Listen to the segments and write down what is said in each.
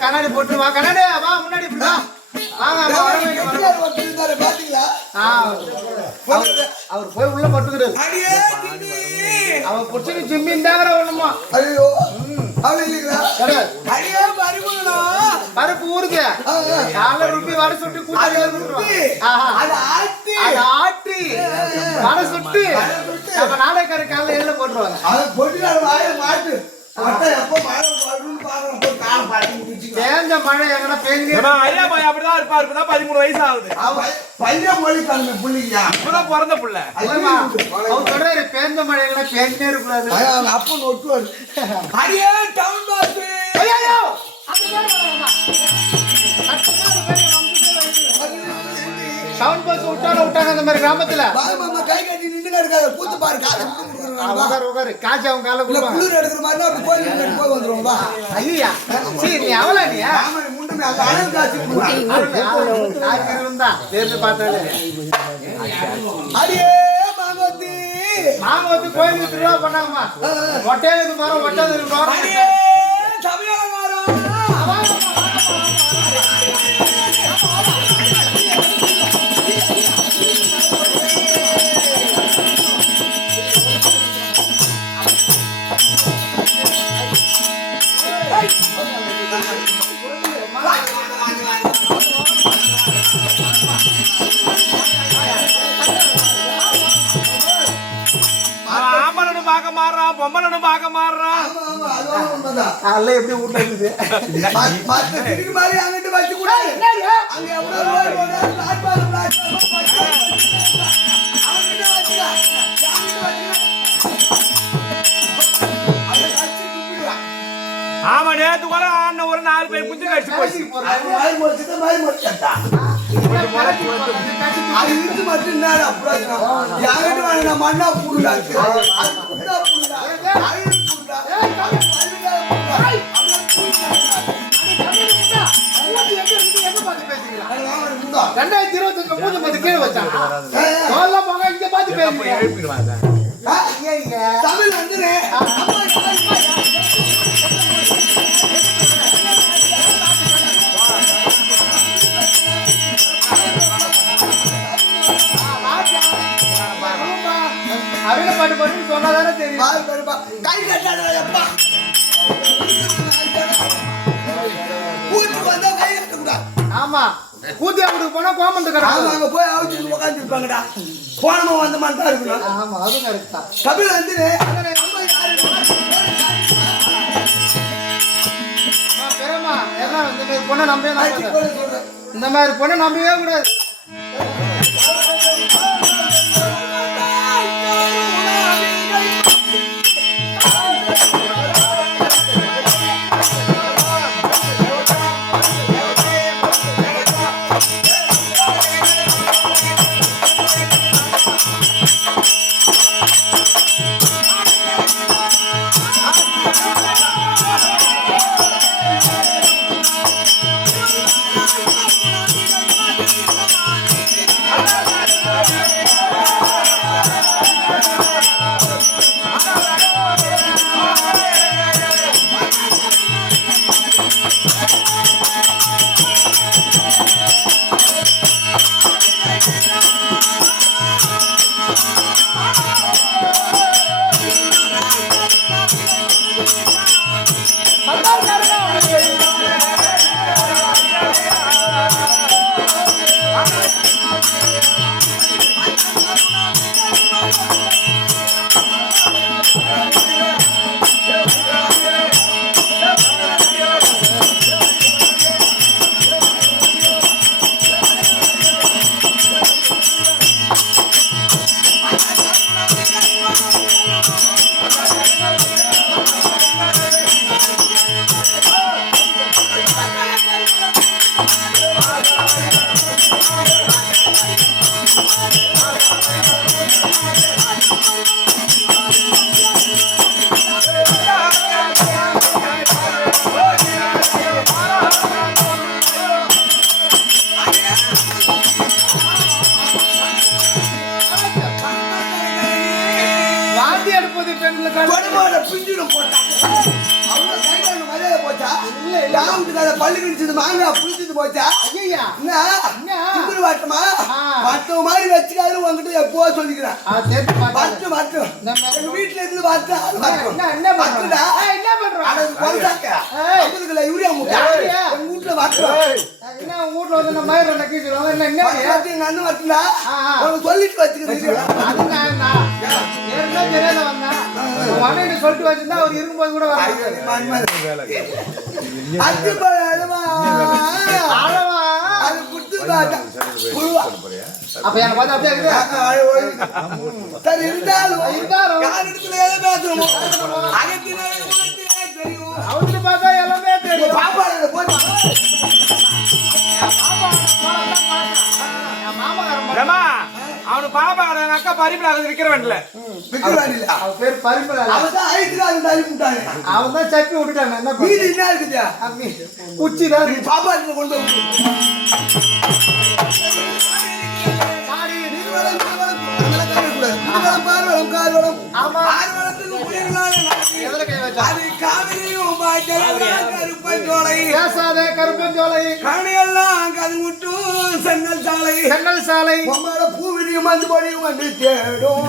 கண்ணாடி போட்டு வா கண்ணாடி வா முன்னாடி அவர் அவர் போய் உள்ள பட்டுக்கிறாரு. அவன் புடிச்சுக்கு ஜிம்மி இருந்தாங்கிற ஒண்ணுமா ஐயோ, அவன் இல்லைங்களா? கிடையாது அடியே, மருமகனா? பருப்பு ஊறுது ஆ, ஆ. காலைல ருப்பி வடை சுட்டு கூட்டாளி அதை ஆட்டி, அதை ஆட்டி. வடை சுட்டு நம்ம நாளைக்கார காலைல எள்ள போட்டுருவாங்க. அதை பொட்டினார் வாயை மாட்டு. மட்டை எப்போ மழை. தேஞ்ச எங்கன்னா ஏம்மா, ஐயா பாய் அப்படிதான் இருப்பாரு. இப்பதான் பதிமூணு வயசு ஆகுது அவன் பையன் மொழி கலந்த புள்ளிங்கயா. இப்பதான் பிறந்த புள்ள. அவர் சொல்றாரு பேஞ்ச மழை எங்கன்னா பேஞ்சே அவன் அப்பன் ஒட்டுவாரு. அடியே, டவுன் பாஸ். ஐயையோ! டவுன் பஸ் விட்டாலும் விட்டாங்க அந்த மாதிரி கிராமத்துல. மாமா, கை கட்டி நின்னுங்க இருக்காத, கூத்து பாரு, காசு. உட்காரு உட்காரு காய்ச்சி அவங்க கால கொடுப்பாங்க குளிர் எடுக்கிற மாதிரினா அப்படி கோயில் போய் வந்துருவோம், வா. ஐயா சரி நீ அவளா நீ? ஆமா, முன்னுமே அந்த அழகு காசு தான் தேர்ந்து பார்த்தாலே. அடியே, மாமத்தி. மாமா வந்து கோயிலுக்கு திருவிழா பண்ணாங்கம்மா ஒட்டையது மரம் ஒட்டது மரம் அடியே, உண்மைதான். அல்ல எப்படி மத்த மாதிரி அங்கிட்டு வச்சு கூட அங்க எவ்வளவு ரூபாய். ஆமா நேத்து கூட ஆடின ஒரு நாலு பேர் குஞ்சு கடிச்சு போச்சு முடிச்சுட்டா. அது இருந்து மட்டும் வாங்க, நான் மண்ணா புடுடாச்சு. சொல்ல போங்க இங்க பாத்து போய் பேசுங்க எழுப்பிடுவாங்க தமிழ் வந்துரு. அருள பாட்டு பாட்டு சொன்னாதானே தெரியும். கை கட்டாதடா, ஆமா கூத்தி அவனுக்கு போனா கோமந்து கிடக்கும் அங்க போய் அவிச்சுட்டு உட்கார்ந்திருப்பாங்கடா. போனமா வந்தமான்னு தான் இருக்கணும். ஆமா அது கரெக்ட் தான் கபில் யாரு? பெருமா என்ன இந்த மாதிரி பொண்ணை நம்பவே. இந்த மாதிரி பொண்ணை நம்பவே கூடாது யாவுக்கு பள்ளி கிடிச்சது மாங்காய் புளிச்சது போச்சா? ஐயா என்ன? வாட்டமா. மற்ற மாதிரி வச்சுக்காது உங்ககிட்ட எப்போ சொல்லிக்கிறேன். ஆ தெரிஞ்சு பார்த்தா. மட்டு மட்டு நம்ம- எங்க வீட்டுல இருந்து பார்த்து என்ன என்ன என்ன. அவங்களுக்குல யூரியா மூட்டை? எங்க வீட்டுல வாட்டுறோம் என்ன வீட்ல வந்து இந்த மயிர் ரெண்டு கீச்சு என்ன என்ன அண்ணன். உனக்கு சொல்லிட்டு வச்சுக்கிறேன். அண்ணன் சொல்லிட்டு வச்சிருந்தா அவர் இருக்கும்போது கூட அப்ப எனக்கு பார்த்து அப்படியே இருக்குது? சரி இருந்தாலும் இருந்தாலும். யார் இடத்துல எதை அவருக்கு பார்த்தா எல்லாமே தெரியும். பாப்பா இதை அவனு பாப்பா அக்கா பரிமளா அது பேர் பரிமளா தான் சப்பி விட்டுட்டாங்க என்ன பண்ணு என்ன இருக்குது அம்மி உச்சி தான் பாப்பா கொண்டு. ஆமா. ஆர்வலத்துக்கு அது காவிரியும் கருப்பஞ்சோலை பேசாத கருப்பஞ்சோலை கணியெல்லாம் கதுமுட்டும் சென்னல் சாலை. சென்னல் சாலை. உம்மோட பூவிடியும் வந்து பொடியும் வந்து தேடும்.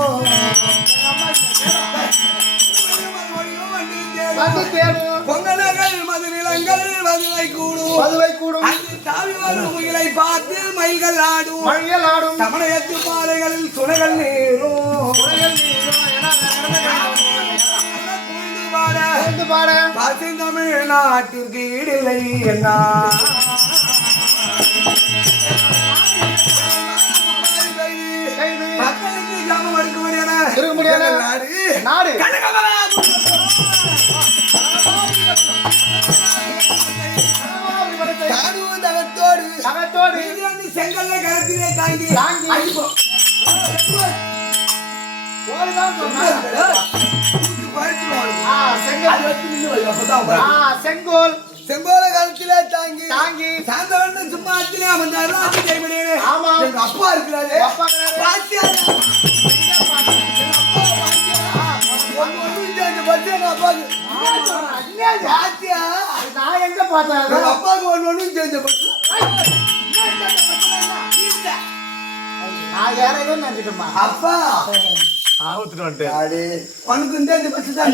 வந்து தேடும். பொங்கலங்கள் மது நிலங்கள் மதுவை கூடும். மதுவை கூடும். தாவி வரும் முகிலை பார்த்து மயில்கள் ஆடும். மழையல் ஆடும். தமிழகத்து பாதைகளில் துணைகள் நீரும். புயல் நீரும். பாட. சேர்ந்து பாட? பசை தமிழ்நாட்டிற்கு ஈடில்லை என்ன மக்களுக்கு கிராமம் இருக்க முடியாத நாடு. தகத்தோடு. செங்கல்ல கரத்திலே தாங்கி. தாங்கி. செங்கல். செங்கோல் கருத்திலே தாங்கி தாங்கி சாந்தவண்ண சும்மா அத்திலே கைவிடேனே. ஆமா. எங்க அப்பா இருக்கிறாரு அப்பா? நான் எங்க பார்த்தேன்? அப்பாவுக்கு ஒண்ணு சேர்ந்து பத்தி. நான் ஏதோ நினைச்சிட்டோமா அப்பா உனக்கு இந்த இந்த பத்தி தான்.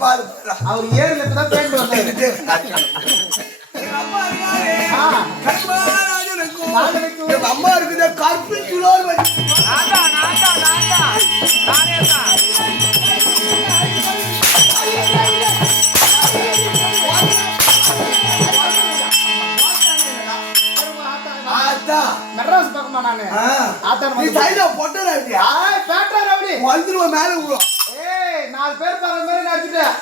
பாரு, பாரு. அவர் பேண்ட் வந்தாரு எங்க அம்மா இருக்குது தான் ஆத்தா. மெட்ராஸ் பக்கமா நானு. ஆ. ஆத்தான நீ சைடுல பேட்டா ரவுடி வந்துருவோம் மேல விடுவோம் ஏய் நாலு பேர் பாக்குற மாதிரி நடிச்சுட்டேன்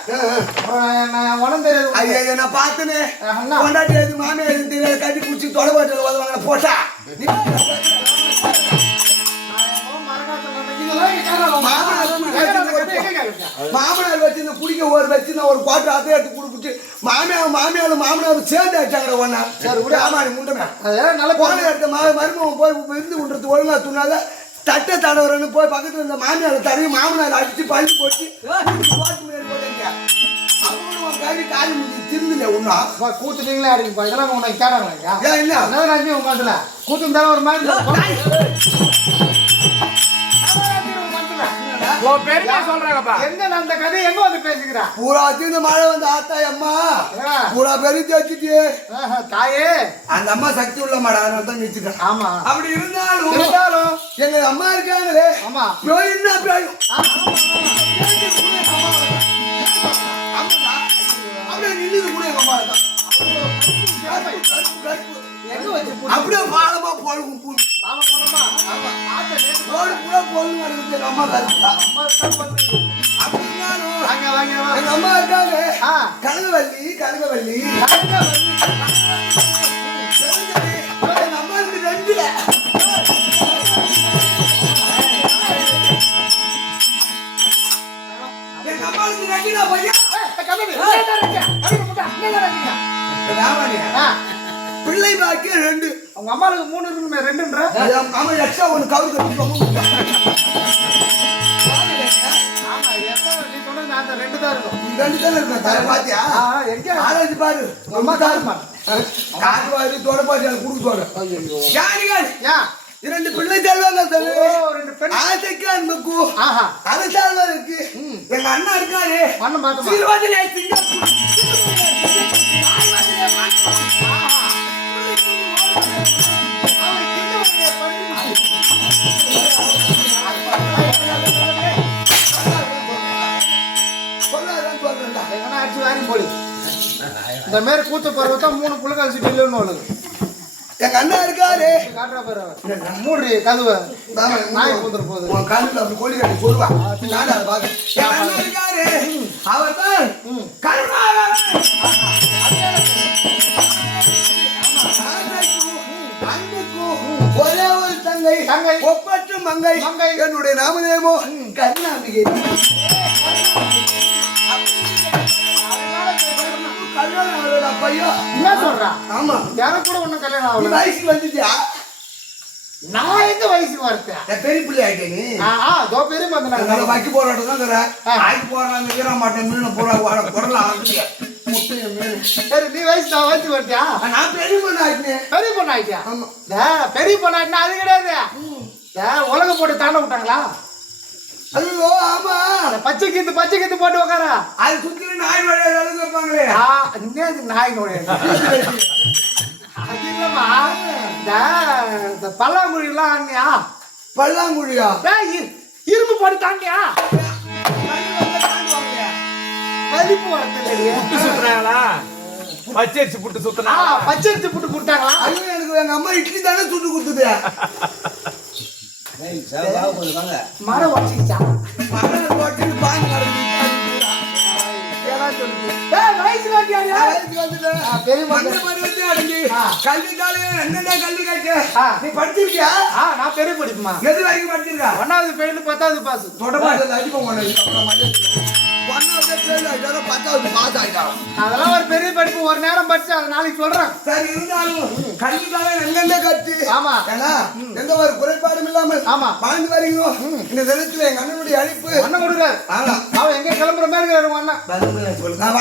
உடம்பு தெரியாது. ஐயா நான் பார்த்தனே. கொண்டாட்டி எது மாமியார் எது தெரியாது. கட்டி தொலைபாட்டில் உதவாங்க போட்டா இங்க கேட்கலாம். மாமனார் வந்து கேட்கலாம், கேட்கலாம், கேட்கலாம். மாமனார் வச்சு இந்த குடிக்க ஒரு வச்சு நான் ஒரு குவாட்டர் அதை எடுத்து கொடுத்துட்டு மாமியார் மாமியார் மாமனார் சேர்ந்து அடிச்சாங்க ஒன்னா சரி விட. ஆமாடி முண்டமே அது நல்ல போன எடுத்த மருமகன் போய் விருந்து உண்றது ஒழுங்கா துணாத தட்டை தடவுறன்னு போய் பக்கத்துல இருந்த மாமியார் தடவி மாமனார் அடிச்சு பள்ளி போட்டு காலி முடிஞ்சு திருந்தல உண்ணா அப்பா, கூத்து நீங்களே அடிப்பா இதெல்லாம் உனக்கு கேட்டாங்களா ஏன் இல்ல ராஜ்யம் உங்க மனசுல? கூத்து ஒரு மாதிரி எங்க நான் அந்த கதை எங்க வந்து பேசுகிறா பூரா இந்த மழை வந்து ஆத்தா அம்மா. பூரா பெருத்தி வச்சுட்டு ஆஹா, தாயே. அந்த அம்மா சக்தி உள்ள மாடா அதனால தான் ஆமா. அப்படி இருந்தாலும் இருந்தாலும்? எங்க அம்மா இருக்காங்களே ஆமா. பேயுன்னா பேயும்? ஆமா. அப்படியே நின்னுது கூட எங்க அம்மா தான். அப்படியே பாலமா பொழுகும் பூ. மாமா நேத்து ரோடு கூட எங்க அம்மா கருப்பு அம்மா தான் எங்க அம்மா இருக்காங்க. கனகவல்லி கனகவல்லி. எங்க அம்மா இருக்கு. ரெண்டு எங்க அம்மா இருக்கு. ரெண்டு பையன் பிள்ளை பாக்கியம் ரெண்டு. உங்க அம்மாளுக்கு மூணு இருக்குமே ரெண்டுன்ற. மாமா எக்ஸ்ட்ரா ஒன்று கவுரு கட்டி ஆமா எத்தனை நீ சொன்னது அந்த ரெண்டு தான் இருக்கும். ரெண்டு தானே இருக்கேன் தலை பாத்தியா? ஆ, எங்க? ஆராய்ச்சி பாரு. அம்மா தாருமா காது வாரி தொடப்பாட்டி எனக்கு கொடுக்க இரண்டு பிள்ளை செல்வாங்க ஓ சொல்லு ரெண்டு பெண். ஆசைக்கு அன்புக்கு ஆஹா. அரசாங்க இருக்கு எங்க அண்ணா இருக்காரு. பண்ண பார்த்தோமா சிறுவாதிலே சிங்கப்பூர். போடு. இந்த மாதிரி கூத்து பருவத்தை மூணு புழுக்கால் சிட்டிலன்னு ஒழுங்கு எங்க அண்ணா இருக்காரு. காட்டுற பேர் மூடி கதவை நாய் பூந்துரு போகுது. உன் கண்ணுல அப்படி கோழி கட்டி சொல்லுவா. நானும் அதை பார்க்கிறேன். எங்க அண்ணா இருக்காரு. ஆசைக்கும் அன்புக்கும் ஒரே ஒரு தங்கை. தங்கை. ஒப்பற்ற மங்கை. மங்கை. என்னுடைய நாமதேமோ கருணாம்பிகை பையா என்ன சொல்றான் ஆமா. எனக்கு கூட ஒண்ணும் கல்யாணம் ஆகல. வயசுக்கு வந்துட்டியா? நான் எந்த வயசுக்கு வரத்தேன் பெரிய பிள்ளை ஆயிட்டே நீ. ஆ தோ பெரிய அதனால மந்தனாங்க வைக்க போராட்டம் தான் தர. ஆக்கி போடுறாங்க வீர மாட்டேன் மீன் போற குரல் மீன். சரி நீ வயசு நான் வயசு வரட்டியா? நான் பெரிய பொண்ணு ஆயிட்டேன். பெரிய பொண்ணு ஆயிட்டியா? ஆமா. பெரிய பொண்ணு ஆயிட்டா அது கிடையாது. டேய், உலக போட்டு தாண்ட விட்டாங்களா? ஐயோ ஆமா. அந்த பச்சை கீத்து பச்சை கீத்து போட்டு உக்காரா? அது சுத்தி நாய் அழுது வைப்பாங்களே. ஆ இன்னது நாய் நோய் அது இல்லம்மா. இந்த பல்லாங்குழி எல்லாம் ஆனியா பல்லாங்குழியா? இரும்பு போட்டு தாண்டியா? கழிப்பு வரத்தில்லையே. புட்டு சுத்துறாங்களா பச்சரிசி புட்டு சுத்துனா பச்சை எடுத்து போட்டு கொடுத்தாங்களா ஐயோ எனக்கு எங்க அம்மா இட்லி தானே சுட்டு கொடுத்தது. மரம் வச்சுக்கிச்சா மகனை போட்டு ஆ, பெரிய படிப்புமா? எது வரைக்கும் படிச்சிருக்கா? ஒன்னாவது பத்தாவது பாஸ். தொடமாட்டது பத்தாவது பாஸ் அதெல்லாம் ஒரு பெரிய படிப்பு ஒரு நேரம் படிச்சு அதை நாளைக்கு சொல்றேன். சரி இருந்தாலும் கல்வி காலம் எங்கெங்க கட்டு ஆமா. ஏன்னா எந்த ஒரு குறைபாடும் இல்லாமல் ஆமா. வாழ்ந்து வரீங்க இந்த தினத்துல எங்க அண்ணனுடைய அழைப்பு. ஒன்னும் கொடுக்குறாரு. ஆமா. அவன் எங்க கிளம்புற மாதிரி அண்ணன். நான்